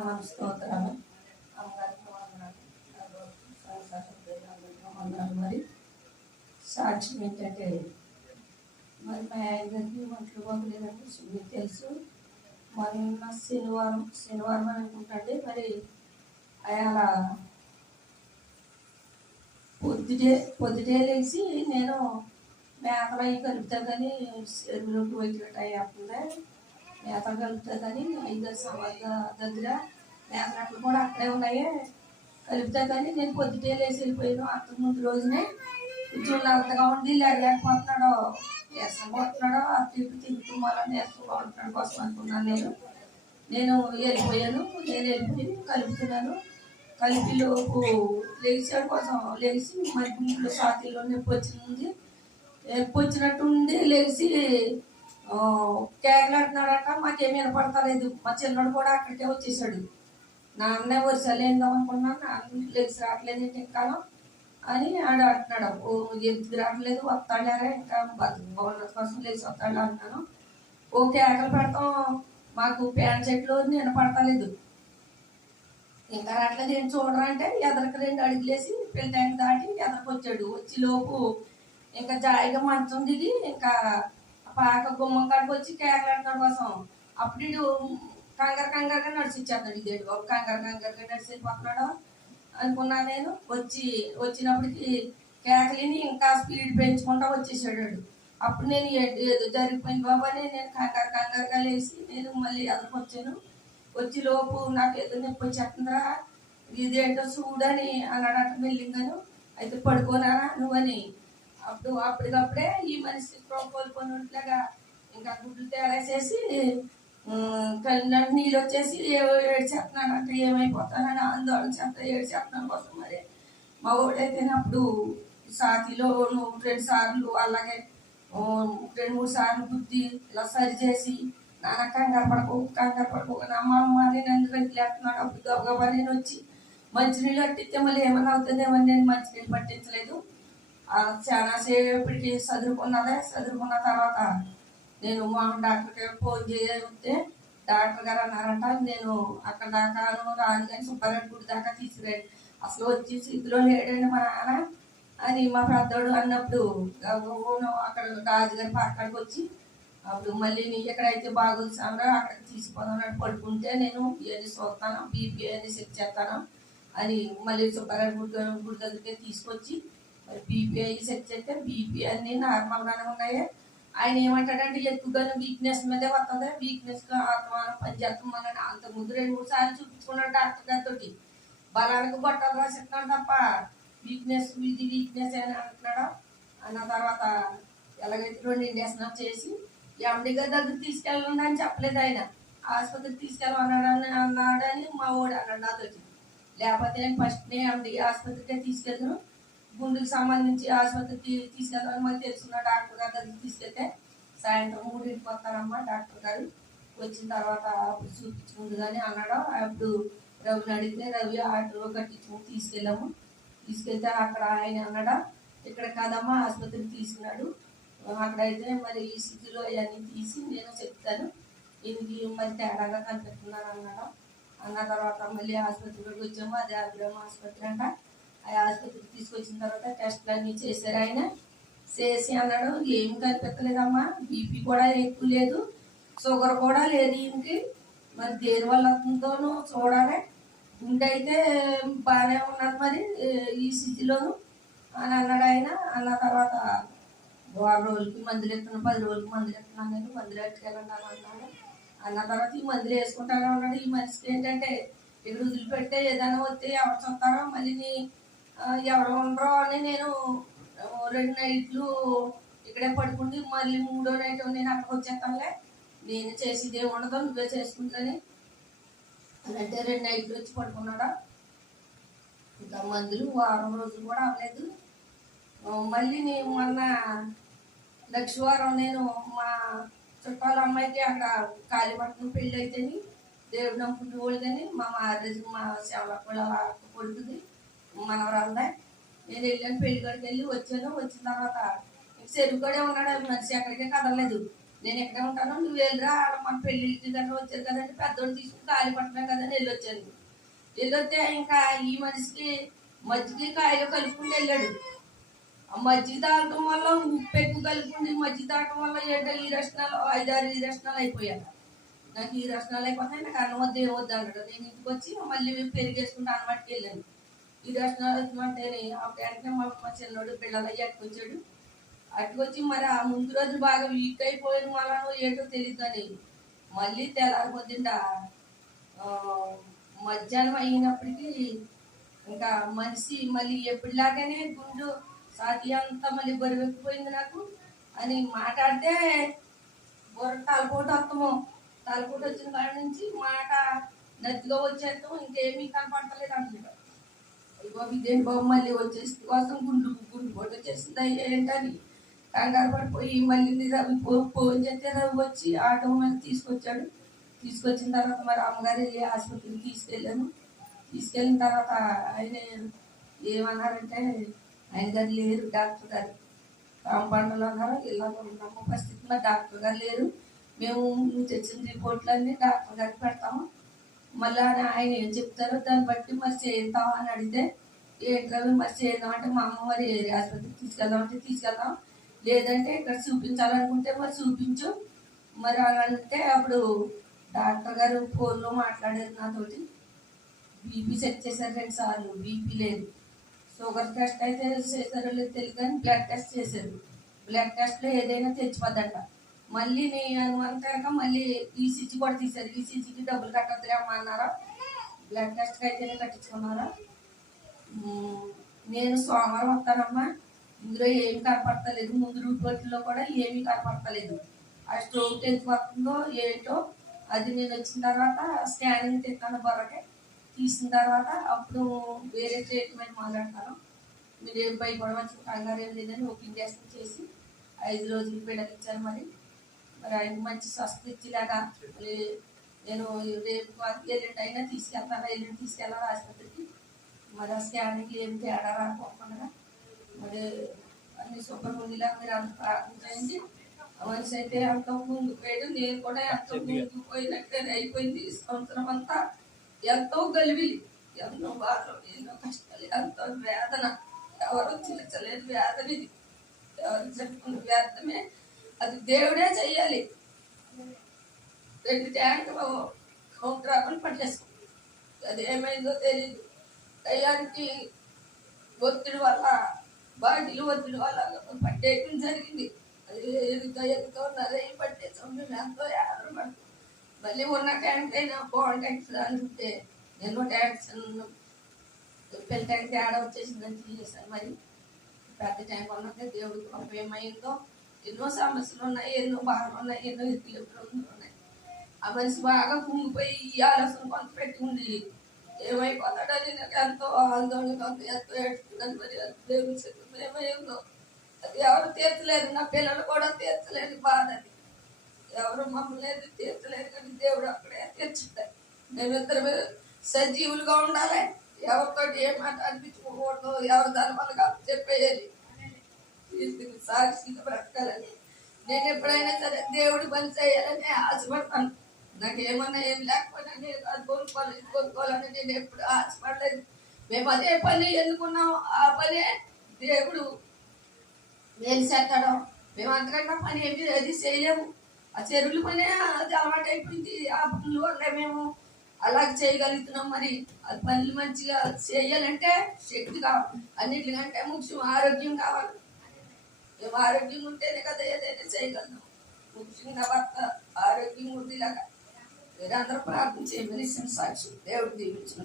మన స్తోత్రాలు అమ్మగారికి వందనాలు సంసారం వందనాలు మరి సాక్ష్యం ఏంటంటే మరి మా ఆయన గారికి ఒంట్లో బాగలేదండి మీకు తెలుసు మొన్న శనివారం శనివారం అని అనుకుంటాండి మరి అలా పొద్దుటే పొద్దుటే లేచి నేను మేతలు అవి కలుపుతా కానీ చెరువులోకి వచ్చినట్టు అవి కలుపుతుందని ఐదు సమాధ దగ్గర మేతలు కూడా అక్కడే ఉన్నాయి. కలుపుతా కానీ నేను పొద్దుటే లేచి వెళ్ళిపోయాను. అంత ముందు రోజునే కొంచెం అంతగా ఉండి లేకపోతున్నాడో నీరసం పోతున్నాడో అటు ఇటు తిరుగుతూ మళ్ళీ నీరసం బాగుంటున్నాడు కోసం అనుకున్నాను నేను. నేను వెళ్ళిపోయాను. నేను వెళ్ళిపోయి కలుపుతున్నాను. కలిపిలోపు లేచాడు కోసం లేచి మరి గుండెలో ఛాతీలో నొప్పి వచ్చింది. నొప్పి వచ్చినట్టు ఉండి లేచి కేకలాడుతున్నాడట మాకేం వినపడతలేదు. మా చిన్నోడు కూడా అక్కడికే వచ్చేసాడు. నాన్న వర్షాలు ఏందాం అనుకున్నాను నాన్న లేచి రావట్లేదు ఏంటి ఇంకా? అని ఆడ అంటున్నాడు. ఓ ఎందుకు రావట్లేదు? వస్తాడారా ఇంకా? బతుకు కోసం లేచి వస్తాడు అంటున్నాను. ఓ కేకలు పెడతాం. మాకు ప్యాంట్ చెట్లు వినపడతలేదు. ఇంకా రావట్లేదు ఏం చూడరా అంటే ఎదరికి రెండు అడుగులేసి పెళ్ళి దాటి ఎదరికి వచ్చాడు. వచ్చి లోపు ఇంకా జాయిగా మంచం దిగి ఇంకా పాక గుమ్మం కాడికి వచ్చి కేకలాడటం కోసం అప్పుడు ఈడు కంగారు కంగారుగా నడిచి ఇదేడు బాబు కంగారు కంగారుగా నడిచిపోతున్నాడు అనుకున్నా నేను. వచ్చి వచ్చినప్పటికి కేకలిని ఇంకా స్పీడ్ పెంచుకుంటా వచ్చేసాడు అప్పుడు నేను ఏదో జరిగిపోయింది బాబా అని నేను కంగారు కంగారుగా లేచి నేను మళ్ళీ ఎదురుకొచ్చాను. వచ్చి లోపు నాకు ఏదో నొప్పి వచ్చేస్తుందిరా ఇదేంటో చూడని అన్నాడట మెల్లింగాను. అయితే పడుకోనారా నువ్వని? అప్పుడు అప్పటికప్పుడే ఈ మనిషి కోల్పోయినట్లుగా ఇంకా గుడ్లు తేడాసేసి కళ్ళు నీళ్ళు వచ్చేసి ఏడ్చేస్తున్నాను అంటే ఏమైపోతానని ఆందోళన చేస్తా ఏడ్చేస్తున్నాను కోసం మరి. మా ఊడైతే అప్పుడు సాతిలో రెండు సార్లు అలాగే రెండు మూడు సార్లు బుద్ధి ఇలా సరి చేసి నాన్న కంగారు పడకు కంగారు పడకు నా మా అమ్మ నేను నన్ను రెగ్గులేస్తున్నాడు అప్పుడు గబగబా నేను వచ్చి మంచినీళ్ళు పట్టిస్తే మళ్ళీ ఏమైనా అవుతుందేమని నేను మంచినీళ్ళు పట్టించలేదు. చాలా చాలా సేపటికి చదువుకున్నదే చదువుకున్న తర్వాత నేను మా డాక్టర్కి ఫోన్ చేస్తే డాక్టర్ గారు అన్నారంట నేను అక్కడ దాకా రాను కానీ సుబ్బారెడ్డి గుడి దాకా తీసుకురండి. అసలు వచ్చి స్థితిలో లేడండి మా నాన్న. అని మా పెద్దోడు అన్నప్పుడు అక్కడ రాజుగారి పక్కడికి వచ్చి అప్పుడు మళ్ళీ నీ ఎక్కడైతే బాగుంది సామరా అక్కడికి తీసుకుపోదాం అని పడుకుంటే నేను ఇవన్నీ చూస్తాను బీపీ అని చెక్ చేస్తాను అని మళ్ళీ సుబ్బారెడ్డి గుడి గుడి దగ్గరికి తీసుకొచ్చి మరి బీపీ అయ్యి చేస్తే బీపీ అన్ని నార్మల్గానే ఉన్నాయి. ఆయన ఏమంటాడంటే ఎక్కువగా వీక్నెస్ మీదే వస్తుంది వీక్నెస్గా ఆత్మానం పనిచేస్తామని అంత ముందు రెండు మూడు సార్లు చూపించుకున్నాడు డాక్టర్ గారితో బలానికి బట్టలు రాసిస్తున్నాడు తప్ప వీక్నెస్ ఇది వీక్నెస్ అని అంటున్నాడు? అన్న తర్వాత ఎలాగైతే రెండు ఇండేషన్ చేసి ఎండి గారి దగ్గర తీసుకెళ్ళండి అని చెప్పలేదు ఆయన. ఆసుపత్రికి తీసుకెళ్ళమన్నాడని అన్నాడని మా వాడు అన్నాడు నాతో లేకపోతే నేను ఫస్ట్ నేను ఎండి ఆసుపత్రికే తీసుకెళ్ళను. గుండెకి సంబంధించి ఆసుపత్రికి తీసుకెళ్ళాలని మాకు తెలుసున్న డాక్టర్ గారి దగ్గరికి తీసుకెళ్తే సాయంత్రం మూడింటికి వస్తారమ్మా డాక్టర్ గారు. వచ్చిన తర్వాత అప్పుడు చూపించుకుంది కానీ అన్నాడు. అప్పుడు రవిని అడిగితే రవి ఆటో కట్టించుకుని తీసుకెళ్ళాము. తీసుకెళ్తే అక్కడ ఆయన అన్నాడా ఇక్కడ కాదమ్మా ఆసుపత్రికి తీసుకున్నాడు. అక్కడైతే మరి ఈ స్థితిలో అవన్నీ తీసి నేను చెప్తాను. ఇది మరి తేడాగా కనిపిస్తున్నారు అన్నాడు. అన్న తర్వాత మళ్ళీ ఆసుపత్రికి వచ్చాము. అది అభిరామ ఆసుపత్రి అంట. ఆసుపత్రికి తీసుకొచ్చిన తర్వాత టెస్ట్లు అన్నీ చేశారు ఆయన. చేసి అన్నాడు ఏం కనిపించలేదమ్మా బీపీ కూడా ఎక్కువ లేదు షుగర్ కూడా లేదు ఈయనకి మరి దేని వల్ల వస్తుందోనూ చూడాలి. గుండె అయితే బాగానే ఉన్నది మరి ఈ స్థితిలోను. అని అన్నాడు ఆయన. అన్న తర్వాత వారం రోజులకి మందులు ఎత్తున్నా పది రోజులకి మందులు ఎత్తున్నాను నేను మందులు ఎట్టుకెళ్ళండి అని అన్నాడు. అన్న తర్వాత ఈ మందులు వేసుకుంటానే ఉన్నాడు ఈ మనిషికి ఏంటంటే ఇక్కడ వదిలిపెడితే ఏదైనా వస్తే ఎవరు చూస్తారో మళ్ళీ నీ- ఎవరు ఉండరో. అని నేను రెండు నైట్లు ఇక్కడే పడుకుంది మళ్ళీ మూడో నైట్ నేను అక్కడికి వచ్చేస్తానులే. నేను చేసేది ఏమి ఉండదు నువ్వే చేసుకుంటాని అంటే రెండు నైట్లు వచ్చి పడుకున్నాడా? ఇంకా మందులు వారం రోజులు కూడా అవ్వలేదు. మళ్ళీ నేను మొన్న లక్షవారం నేను మా చుట్టాల అమ్మాయికి అక్కడ కాళీపట్నం పెళ్ళి అయితేని దేవుడు నమ్ముకుంటూ వాళ్ళదని మా మ్యారేజ్ మా సేవల పడుతుంది మనవరాలదా నేను వెళ్ళాను పెళ్ళి కాడికి వెళ్ళి వచ్చాను. వచ్చిన తర్వాత చెరువు కూడా ఉన్నాడు అది మనిషి. ఎక్కడికే కదలలేదు. నేను ఎక్కడే ఉంటాను నువ్వు వెళ్ళిరా మన పెళ్ళి కదా వచ్చారు కదండి పెద్దోడు తీసుకుని కాలి పట్టమే కదని వెళ్ళొచ్చాను. వెళ్ళొస్తే ఇంకా ఈ మనిషికి మజ్జిగ కాయలు కలుపుకుంటూ వెళ్ళాడు. ఆ మజ్జిగ తాగటం వల్ల ఉప్పు ఎక్కువ కలుపుకుంది. మజ్జిగ తాగటం వల్ల ఏంటో ఈ రచనలు ఐదారు ఈ రచనలు అయిపోయాడు నాకు ఈ రచనలు అయిపోతాయి నాకు అన్నం వద్దు ఏమొద్దు అన్నాడు. నేను ఇంటికి వచ్చి మళ్ళీ పెరిగేసుకుంటా అన్నమాటకి వెళ్ళాను. ఈ దర్శనాలు అంటే ఆ వెంటనే మా మా చిన్నోడు పిల్లలయ్యి అట్టుకొచ్చాడు అట్టుకొచ్చి మరి ఆ ముందు రోజు బాగా వీక్ అయిపోయింది మళ్ళా ఏంటో తెలియదు అని మళ్ళీ తెల్లారి మధ్యాహ్నం అయినప్పటికీ ఇంకా మనిషి మళ్ళీ ఎప్పటిలాగానే గుండు సాతి అంతా మళ్ళీ బరువెక్కిపోయింది నాకు అని మాట్లాడితే బుర్ర తలపోటు వస్తాము తలపోటు వచ్చిన కాడ నుంచి మాట నదిలో వచ్చేస్తాం ఇంకేమీ కనపడతలేదు అంటున్నాడు బాబు బాబు మళ్ళీ వచ్చేసి కోసం గుండు గుండు పోటు వచ్చేసింది అయ్యా ఏంటని కంగారు పడిపోయి మళ్ళీ రవి ఫోన్ చేస్తే రవి వచ్చి ఆటో మీద తీసుకొచ్చాడు. తీసుకొచ్చిన తర్వాత మరి అమ్మగారు వెళ్ళి ఆసుపత్రికి తీసుకెళ్ళాను. తీసుకెళ్ళిన తర్వాత ఆయన ఏమన్నారంటే ఆయన గారు లేరు డాక్టర్ గారు. కాంపౌండర్లో ఉన్నారు ఇలా ఉన్నాము పరిస్థితి మరి డాక్టర్ గారు లేరు. మేము తెచ్చిన రిపోర్ట్లన్నీ డాక్టర్ గారికి పెడతాము. మళ్ళీ ఆయన ఏం చెప్తారో దాన్ని బట్టి మరి చేద్దాం అని అడిగితే ఏంటో మరి చేద్దాం అంటే మా అమ్మ మరి ఏరియా ఆసుపత్రికి తీసుకెళ్దాం అంటే తీసుకెళ్దాం. లేదంటే ఇక్కడ చూపించాలనుకుంటే మరి చూపించు. మరి అలా అంటే అప్పుడు డాక్టర్ గారు ఫోన్లో మాట్లాడారు నాతోటి. బీపీ చెక్ చేశారు రెండు సార్లు బీపీ లేదు. షుగర్ టెస్ట్ అయితే చేశారో లేదు తెలియదు కానీ బ్లడ్ టెస్ట్ చేశారు. బ్లడ్ టెస్ట్లో ఏదైనా తెచ్చిపోద్దంట. మళ్ళీ నీ అనుమానం కనుక మళ్ళీ ఈసీజీ కూడా తీశారు. ఈసీజీకి డబ్బులు కట్టొద్దులే అన్నారా? బ్లడ్ టెస్ట్కి అయితేనే కట్టించుకున్నారా? నేను సోమవారం వస్తానమ్మా. ఇందులో ఏమి కనపడతలేదు. ముందు రిపోర్ట్లో కూడా ఏమీ కనపడతలేదు. ఆ స్ట్రోక్ ఎందుకు వస్తుందో ఏంటో అది నేను వచ్చిన తర్వాత స్కానింగ్ తిట్టాను బొరకే తీసిన తర్వాత అప్పుడు వేరే ట్రీట్మెంట్ మొదలెడతాను మీరు ఏం భయపడవచ్చు కంగారు ఏం లేదని ఓపెన్ చేసి చేసి ఐదు రోజులు బిడ్డకి ఇచ్చారు మరి. మరి ఆయన మంచి స్వస్థ ఇచ్చేలాగా నేను రేపు ఎల్లుండి అయినా తీసుకెళ్తాను. ఎల్లుండి తీసుకెళ్ళాలి ఆసుపత్రికి. మరి ఆ స్కానింగ్ ఏం తేడా రాకపోకుండా మరి అన్ని శుభ్రం ఉండేలా మీరు అంత ప్రార్థించండి మనిషి అయితే అంత ముందుకు పోయాడు నేను కూడా ఎంతో ముందుకు పోయినట్టే అయిపోయింది ఈ సంవత్సరం అంతా ఎంతో గలిబిలి ఎన్నో బాధలు ఎన్నో కష్టాలు ఎంతో వేదన ఎవరు తీర్చలేని వేదన ఇది ఎవరు చెప్పుకున్న వ్యర్థమే అది దేవుడే చెయ్యాలి రెండు ట్యాంకులు కౌంటరాకులు పట్టేసుకుంది అది ఏమైందో తెలియదు టయానికి ఒత్తిడి వల్ల బాడీలు ఒత్తిడి వల్ల పట్టేయటం జరిగింది. అది ఎదుగుతో ఎదుగుతో ఉన్నదే పట్టేసాం మేము ఎంతో యాభై పడుతుంది మళ్ళీ ఉన్న ట్యాంక్ అయినా బాగుంటాయి అనుకుంటే ఎన్నో ట్యాంక్స్ పెళ్ళి ట్యాంక్ తేడా వచ్చేసిందని చేశాను మరి. పెద్ద ట్యాంక్ ఉన్నదే దేవుడికి గొప్ప ఏమైందో ఎన్నో సమస్యలు ఉన్నాయి ఎన్నో బాధలు ఉన్నాయి ఎన్నో ఎత్తులు ఉన్నాయి. ఆ మనిషి బాగా కుంగిపోయి ఈ ఆలోచన కొంత పెట్టుకుంది ఉంది ఏమైపోతాడని నాకు ఎంతో ఆందోళన కొంత ఎంతో ఏడుస్తున్నాను మరి అది దేవుని చిత్తం ఏమైందో అది ఎవరు తీర్చలేదు నా పిల్లలు కూడా తీర్చలేదు బాధ అది ఎవరు మమ్మల్ని అయితే తీర్చలేదు కానీ దేవుడు అక్కడే తీర్చుతాయి మేమిద్దరు సజీవులుగా ఉండాలి ఎవరితో ఏ మాట అనిపించుకోకూడదు ఎవరి ధర్మాలుగా చెప్పేయాలి తీసుకుని సాక్షిగా బ్రతకాలని నేను ఎప్పుడైనా సరే దేవుడి పని చేయాలని ఆశపడతాను నాకు ఏమన్నా ఏం లేకపోయినా నేను అది కొనుక్కోవాలి ఇది కొనుక్కోవాలని నేను ఎప్పుడు ఆశపడలేదు. మేము అదే పని ఎందుకున్నాం ఆ పనే దేవుడు మేలు చేస్తాడు. మేము అంతకన్నా పని ఏమి అది చేయలేము. ఆ చెరువుల పనే అది అలవాటు అయిపోయింది. ఆ పనులు వల్ల మేము. అలాగే చేయగలుగుతున్నాం మరి. అది పనులు మంచిగా చేయాలంటే శక్తి కావాలి. అన్నిటికంటే ముఖ్యం ఆరోగ్యం కావాలి. మేము ఆరోగ్యంగా ఉంటేనే కదా ఏదైనా చేయగలుగుతాం. ముఖ్యంగా భర్త ఆరోగ్యం ఉండేలాగా మీరందరూ ప్రార్థన చేయమని సాక్షి. దేవుడు దీవించిన